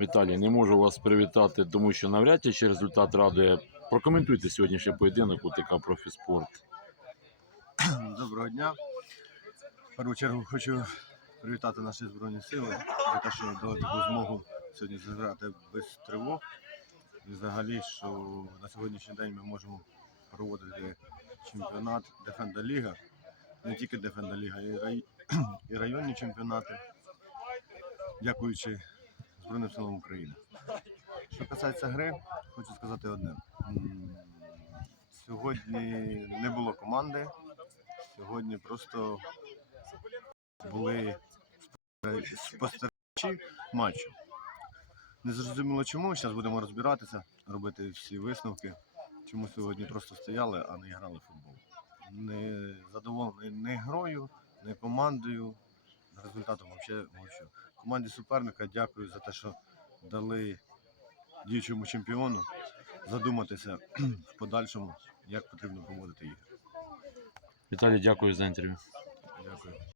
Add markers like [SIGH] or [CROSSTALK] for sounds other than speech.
Віталій, не можу вас привітати, тому що навряд чи результат радує. Прокоментуйте сьогоднішній поєдинок у ТК Профіспорт. [CLEARS THROAT] Доброго дня. В першу чергу хочу привітати наші Збройні Сили за те, що дали таку змогу сьогодні зіграти без тривог. І взагалі, що на сьогоднішній день ми можемо проводити чемпіонат Дефенда Ліга. Не тільки Дефенда Ліга, [CLEARS THROAT] і районні чемпіонати, дякуючи Збройним силам України. Що касається гри, хочу сказати одне. Сьогодні не було команди, Сьогодні просто були спостерігачі- матчу. Не зрозуміло чому. Зараз будемо розбиратися, робити всі висновки. Чому сьогодні просто стояли, а не грали в футбол. Не задоволений не грою, не командою. Результатом взагалі мовчу. Команді суперника дякую за те, що дали діючому чемпіону задуматися [CLEARS THROAT] в подальшому, як потрібно проводити ігри. Віталій, дякую за інтерв'ю.